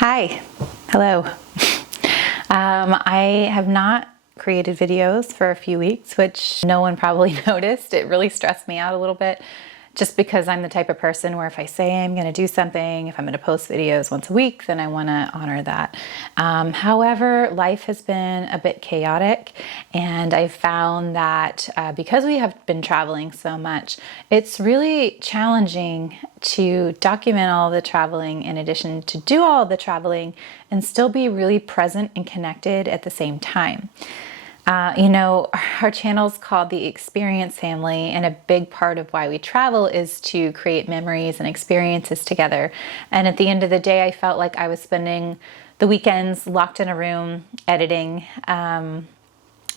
Hi, hello. I have not created videos for a few weeks, which no one probably noticed. It really stressed me out a little bit just because I'm the type of person where if I say I'm going to do something, if I'm going to post videos once a week, then I want to honor that. However, life has been a bit chaotic, and I found that because we have been traveling so much, it's really challenging to document all the traveling in addition to do all the traveling and still be really present and connected at the same time. Our channel's called The Experience Family, and a big part of why we travel is to create memories and experiences together. And at the end of the day, I felt like I was spending the weekends locked in a room editing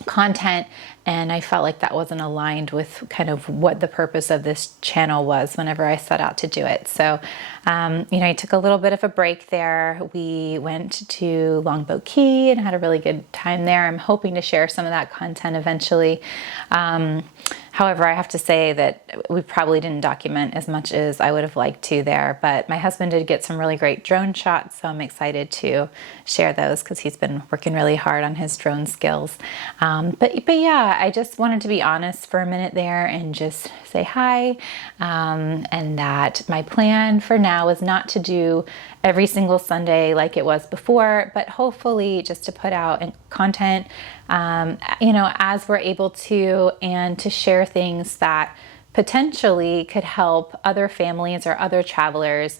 content, and I felt like that wasn't aligned with kind of what the purpose of this channel was whenever I set out to do it. So, I took a little bit of a break there. We went to Longboat Key and had a really good time there. I'm hoping to share some of that content eventually. However, I have to say that we probably didn't document as much as I would have liked to there, but my husband did get some really great drone shots, so I'm excited to share those because he's been working really hard on his drone skills. But yeah, I just wanted to be honest for a minute there and just say hi, and that my plan for now is not to do every single Sunday like it was before, but hopefully just to put out content, as we're able to, and to share things that potentially could help other families or other travelers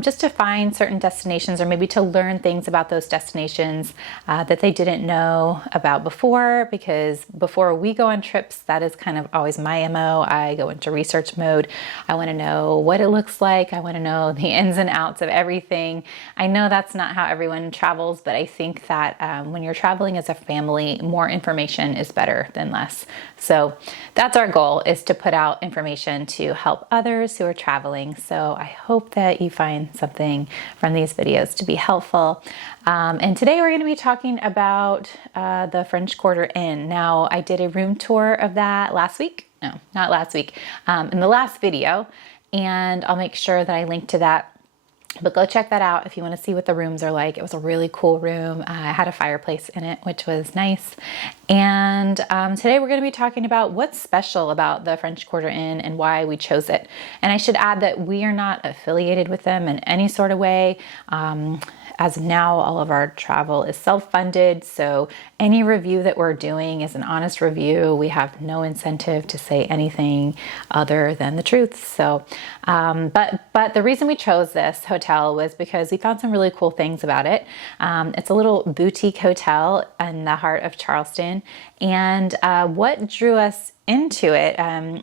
just to find certain destinations, or maybe to learn things about those destinations that they didn't know about before. Because before we go on trips, that is kind of always my MO. I go into research mode. I want to know what it looks like. I want to know the ins and outs of everything. I know that's not how everyone travels, but I think that when you're traveling as a family, more information is better than less. So that's our goal, is to put out information to help others who are traveling. So I hope that you find something from these videos to be helpful. And today we're going to be talking about the French Quarter Inn. Now, I did a room tour of that last week. No, not last week. In the last video, and I'll make sure that I link to that. But go check that out if you want to see what the rooms are like. It was a really cool room. I had a fireplace in it, which was nice. And today we're going to be talking about what's special about the French Quarter Inn and why we chose it. And I should add that we are not affiliated with them in any sort of way. As of now, all of our travel is self-funded, so any review that we're doing is an honest review. We have no incentive to say anything other than the truth. So, but the reason we chose this hotel was because we found some really cool things about it. It's a little boutique hotel in the heart of Charleston, and what drew us into it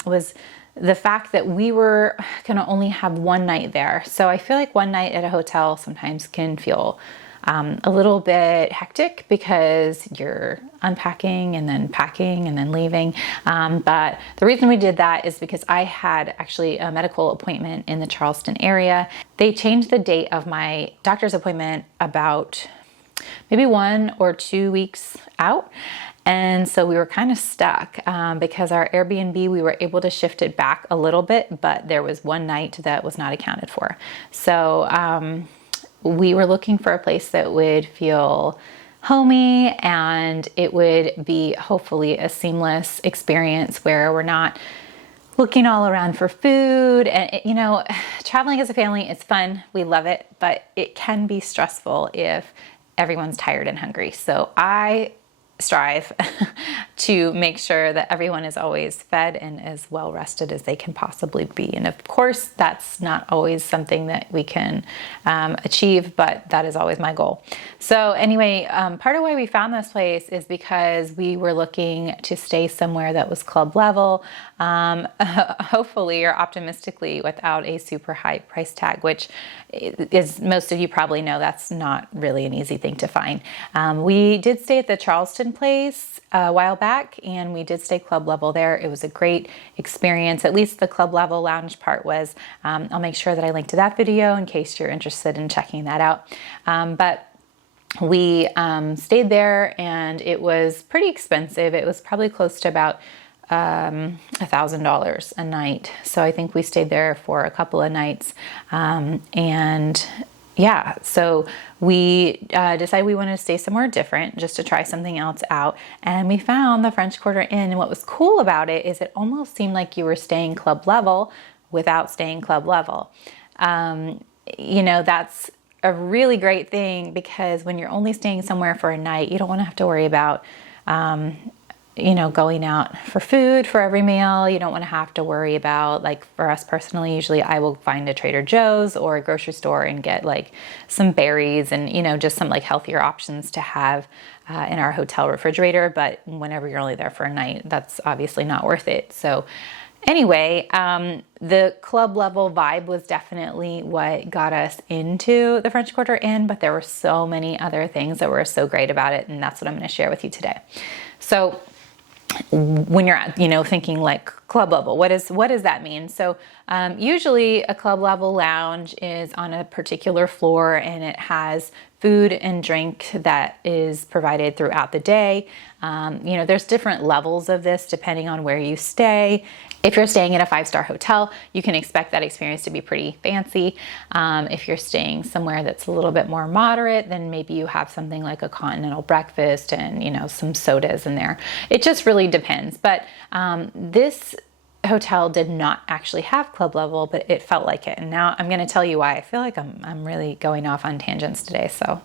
was the fact that we were going to only have one night there. So I feel like one night at a hotel sometimes can feel a little bit hectic because you're unpacking and then packing and then leaving. But the reason we did that is because I had actually a medical appointment in the Charleston area. They changed the date of my doctor's appointment about maybe 1 or 2 weeks out. And so we were kind of stuck because our Airbnb, we were able to shift it back a little bit, but there was one night that was not accounted for. So we were looking for a place that would feel homey, and it would be hopefully a seamless experience where we're not looking all around for food. And traveling as a family is fun. We love it, but it can be stressful if everyone's tired and hungry. So I strive to make sure that everyone is always fed and as well rested as they can possibly be. And of course, that's not always something that we can achieve, but that is always my goal. So anyway, part of why we found this place is because we were looking to stay somewhere that was club level, hopefully or optimistically without a super high price tag, which is, most of you probably know, that's not really an easy thing to find. We did stay at the Charleston place a while back, and we did stay club level there. It was a great experience. At least the club level lounge part was. I'll make sure that I link to that video in case you're interested in checking that out. But we stayed there, and it was pretty expensive. It was probably close to about $1,000 a night. So I think we stayed there for a couple of nights, and yeah, so we decided we wanted to stay somewhere different just to try something else out. And we found the French Quarter Inn. And what was cool about it is it almost seemed like you were staying club level without staying club level. That's a really great thing, because when you're only staying somewhere for a night, you don't want to have to worry about going out for food for every meal. You don't want to have to worry about, like, for us personally, usually I will find a Trader Joe's or a grocery store and get like some berries and, just some like healthier options to have in our hotel refrigerator. But whenever you're only there for a night, that's obviously not worth it. So anyway, the club level vibe was definitely what got us into the French Quarter Inn, but there were so many other things that were so great about it. And that's what I'm going to share with you today. So when you're thinking like club level, what does that mean? So usually a club level lounge is on a particular floor, and it has food and drink that is provided throughout the day. There's different levels of this depending on where you stay. If you're staying at a 5-star hotel, you can expect that experience to be pretty fancy. If you're staying somewhere that's a little bit more moderate, then maybe you have something like a continental breakfast and, some sodas in there. It just really depends. But this hotel did not actually have club level, but it felt like it. And now I'm going to tell you why. I feel like I'm really going off on tangents today. So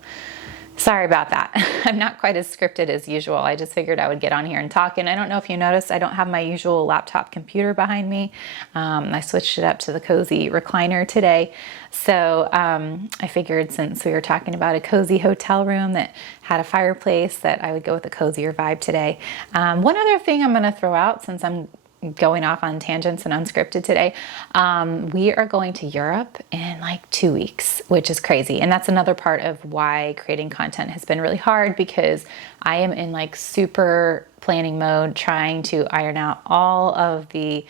sorry about that. I'm not quite as scripted as usual. I just figured I would get on here and talk. And I don't know if you noticed, I don't have my usual laptop computer behind me. I switched it up to the cozy recliner today. So I figured, since we were talking about a cozy hotel room that had a fireplace, that I would go with a cozier vibe today. One other thing I'm going to throw out, since I'm going off on tangents and unscripted today, we are going to Europe in like 2 weeks, which is crazy. And that's another part of why creating content has been really hard, because I am in like super planning mode, trying to iron out all of the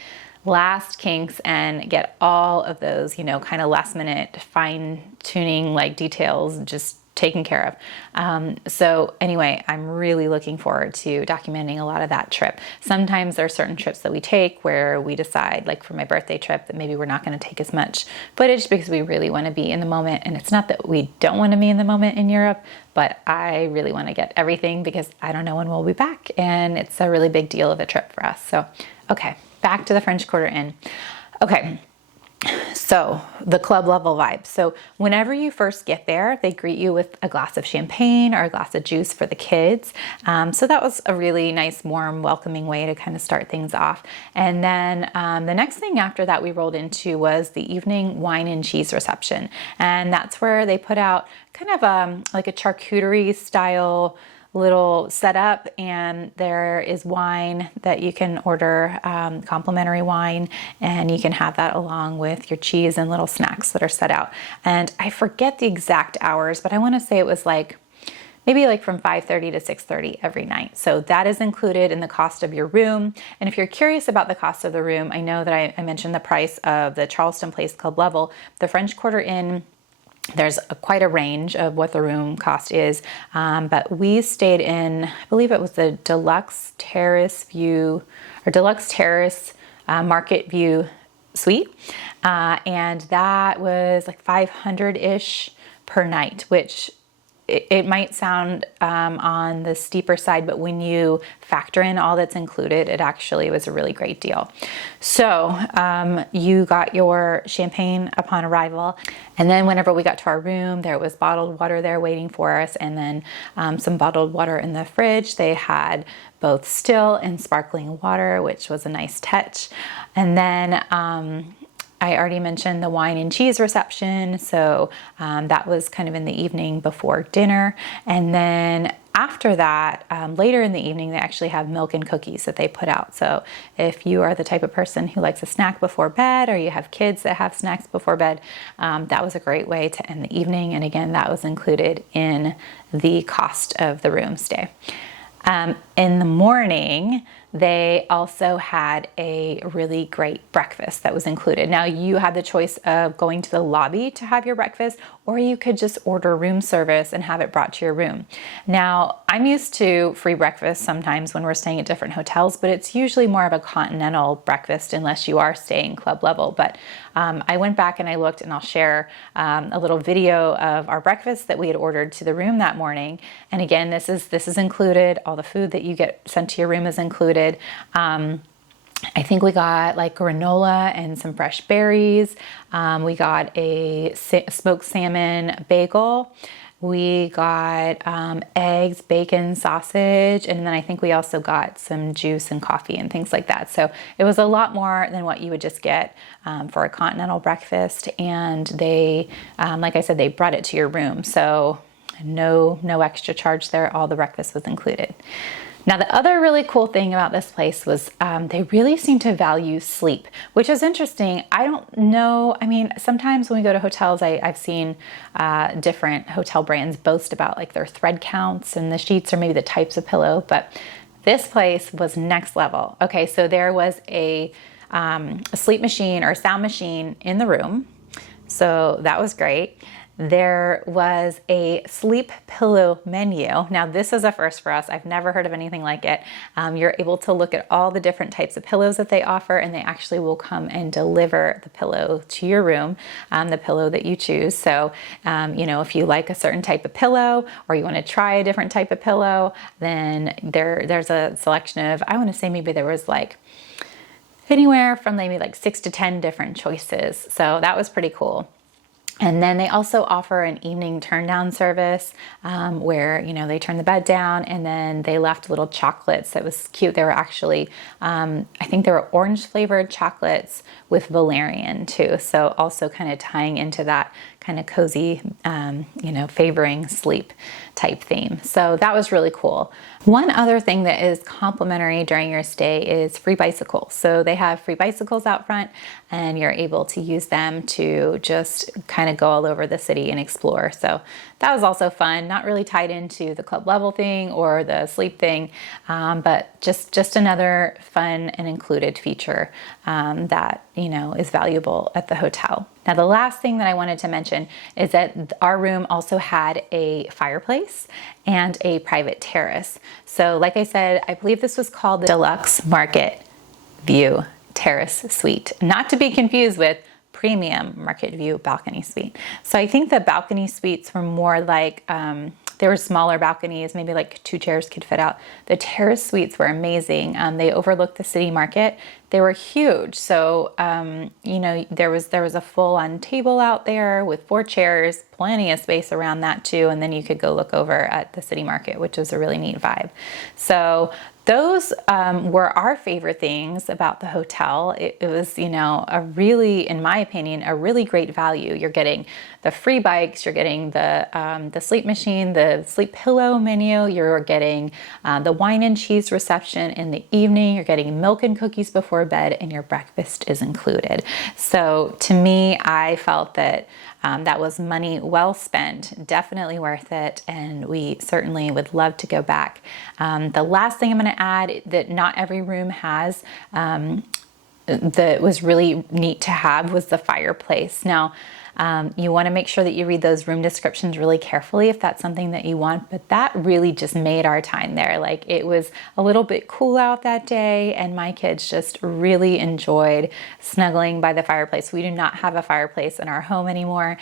last kinks and get all of those, kind of last minute fine tuning like details just taken care of. So anyway, I'm really looking forward to documenting a lot of that trip. Sometimes there are certain trips that we take where we decide, like for my birthday trip, that maybe we're not going to take as much footage because we really want to be in the moment. And it's not that we don't want to be in the moment in Europe, but I really want to get everything, because I don't know when we'll be back. And it's a really big deal of a trip for us. So, okay, back to the French Quarter Inn. Okay. So the club level vibe. So whenever you first get there, they greet you with a glass of champagne or a glass of juice for the kids. So that was a really nice, warm, welcoming way to kind of start things off. And then the next thing after that we rolled into was the evening wine and cheese reception. And that's where they put out kind of like a charcuterie style little setup, and there is wine that you can order, complimentary wine, and you can have that along with your cheese and little snacks that are set out. And I forget the exact hours, but I want to say it was like maybe like from 5:30 to 6:30 every night. So that is included in the cost of your room. And if you're curious about the cost of the room, I know that I mentioned the price of the Charleston Place Club level. The French Quarter Inn, there's quite a range of what the room cost is, but we stayed in, I believe it was the Deluxe Terrace View, or Deluxe Terrace Market View Suite, and that was like 500-ish per night, which it might sound on the steeper side, but when you factor in all that's included, it actually was a really great deal. So you got your champagne upon arrival, and then whenever we got to our room, there was bottled water there waiting for us, and then some bottled water in the fridge. They had both still and sparkling water, which was a nice touch. And then I already mentioned the wine and cheese reception, so that was kind of in the evening before dinner. And then after that, later in the evening, they actually have milk and cookies that they put out. So if you are the type of person who likes a snack before bed, or you have kids that have snacks before bed, that was a great way to end the evening. And again, that was included in the cost of the room stay. In the morning, they also had a really great breakfast that was included. Now, you had the choice of going to the lobby to have your breakfast, or you could just order room service and have it brought to your room. Now, I'm used to free breakfast sometimes when we're staying at different hotels, but it's usually more of a continental breakfast unless you are staying club level. But I went back and I looked, and I'll share a little video of our breakfast that we had ordered to the room that morning. And again, this is included. All the food that you get sent to your room is included. I think we got like granola and some fresh berries. We got a smoked salmon bagel. We got eggs, bacon, sausage, and then I think we also got some juice and coffee and things like that. So it was a lot more than what you would just get for a continental breakfast. And they, like I said, they brought it to your room. So no extra charge there. All the breakfast was included. Now, the other really cool thing about this place was they really seem to value sleep, which is interesting. I don't know. I mean, sometimes when we go to hotels, I've seen different hotel brands boast about like their thread counts and the sheets or maybe the types of pillow, but this place was next level. Okay, so there was a sleep machine or a sound machine in the room. So that was great. There was a sleep pillow menu. Now, this is a first for us. I've never heard of anything like it. You're able to look at all the different types of pillows that they offer, and they actually will come and deliver the pillow to your room, the pillow that you choose. So, if you like a certain type of pillow or you want to try a different type of pillow, then there's a selection of, I want to say maybe there was like anywhere from maybe like 6 to 10 different choices. So that was pretty cool. And then they also offer an evening turn down service where, they turn the bed down and then they left little chocolates. That was cute. They were actually, I think they were orange flavored chocolates with valerian too. So also kind of tying into that kind of cozy, favoring sleep type theme. So that was really cool. One other thing that is complimentary during your stay is free bicycles. So they have free bicycles out front and you're able to use them to just kind of go all over the city and explore. So that was also fun, not really tied into the club level thing or the sleep thing, but just another fun and included feature that, is valuable at the hotel. Now, the last thing that I wanted to mention is that our room also had a fireplace and a private terrace. So like I said, I believe this was called the Deluxe Market View Terrace Suite, not to be confused with Premium Market View Balcony Suite. So I think the balcony suites were more like, there were smaller balconies, maybe like 2 chairs could fit out. The terrace suites were amazing. They overlooked the city market. They were huge. So, there was a full-on table out there with 4 chairs, plenty of space around that too. And then you could go look over at the city market, which was a really neat vibe. So those were our favorite things about the hotel. It was, a really, in my opinion, a really great value. You're getting the free bikes, you're getting the sleep machine, the sleep pillow menu, you're getting the wine and cheese reception in the evening, you're getting milk and cookies before bed, and your breakfast is included. So to me, I felt that that was money well spent, definitely worth it, and we certainly would love to go back. The last thing I'm going to add that not every room has that was really neat to have was the fireplace. Now, you want to make sure that you read those room descriptions really carefully if that's something that you want, but that really just made our time there. Like, it was a little bit cool out that day and my kids just really enjoyed snuggling by the fireplace. We do not have a fireplace in our home anymore,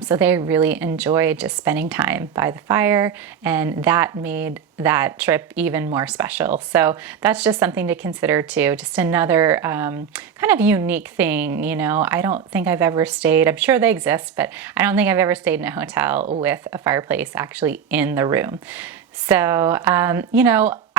so they really enjoyed just spending time by the fire, and that made that trip even more special. So that's just something to consider too. Just another kind of unique thing. I don't think I've ever stayed, I'm sure they exist, but I don't think I've ever stayed in a hotel with a fireplace actually in the room. So,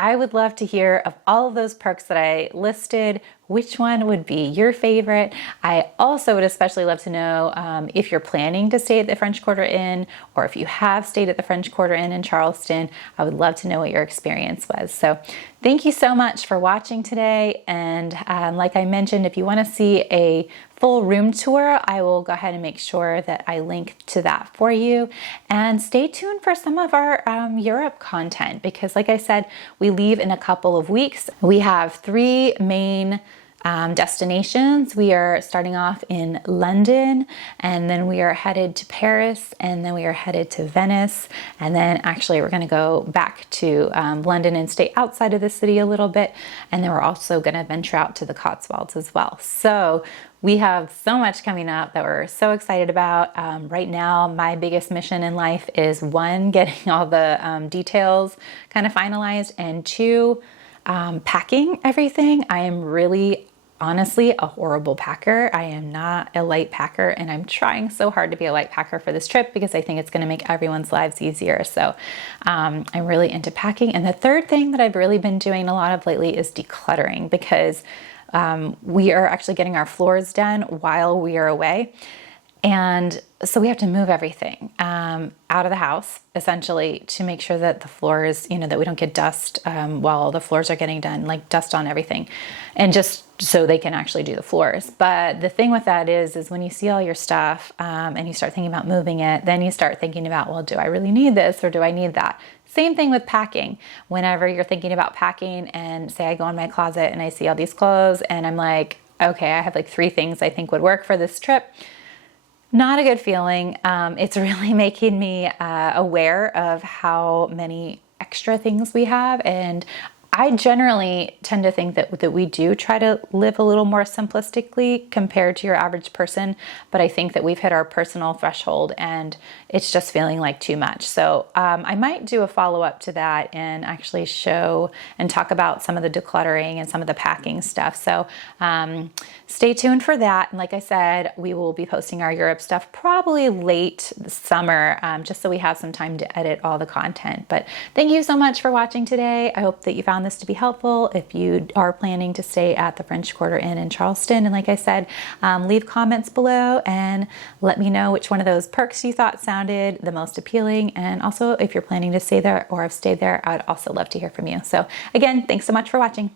I would love to hear of all of those perks that I listed, which one would be your favorite. I also would especially love to know if you're planning to stay at the French Quarter Inn, or if you have stayed at the French Quarter Inn in Charleston. I would love to know what your experience was. So thank you so much for watching today. And like I mentioned, if you want to see a full room tour, I will go ahead and make sure that I link to that for you. And stay tuned for some of our Europe content, because like I said, we leave in a couple of weeks. We have 3 main destinations. We are starting off in London, and then we are headed to Paris, and then we are headed to Venice, and then actually we're going to go back to London and stay outside of the city a little bit, and then we're also going to venture out to the Cotswolds as well. So we have so much coming up that we're so excited about. Right now, my biggest mission in life is 1, getting all the details kind of finalized, and 2, packing everything. I am really, honestly, a horrible packer. I am not a light packer, and I'm trying so hard to be a light packer for this trip because I think it's going to make everyone's lives easier. So I'm really into packing. And the third thing that I've really been doing a lot of lately is decluttering, because we are actually getting our floors done while we are away. And so we have to move everything out of the house, essentially, to make sure that the floors, that we don't get dust while the floors are getting done, like dust on everything, and just so they can actually do the floors. But the thing with that is when you see all your stuff and you start thinking about moving it, then you start thinking about, well, do I really need this or do I need that? Same thing with packing. Whenever you're thinking about packing, and say I go in my closet and I see all these clothes and I'm like, okay, I have like 3 things I think would work for this trip. Not a good feeling. It's really making me aware of how many extra things we have. And I generally tend to think that we do try to live a little more simplistically compared to your average person, but I think that we've hit our personal threshold and it's just feeling like too much. So I might do a follow-up to that and actually show and talk about some of the decluttering and some of the packing stuff. So stay tuned for that. And like I said, we will be posting our Europe stuff probably late summer, just so we have some time to edit all the content. But thank you so much for watching today. I hope that you found this to be helpful. If you are planning to stay at the French Quarter Inn in Charleston, and like I said, leave comments below and let me know which one of those perks you thought sounded the most appealing. And also, if you're planning to stay there or have stayed there, I'd also love to hear from you. So again, thanks so much for watching.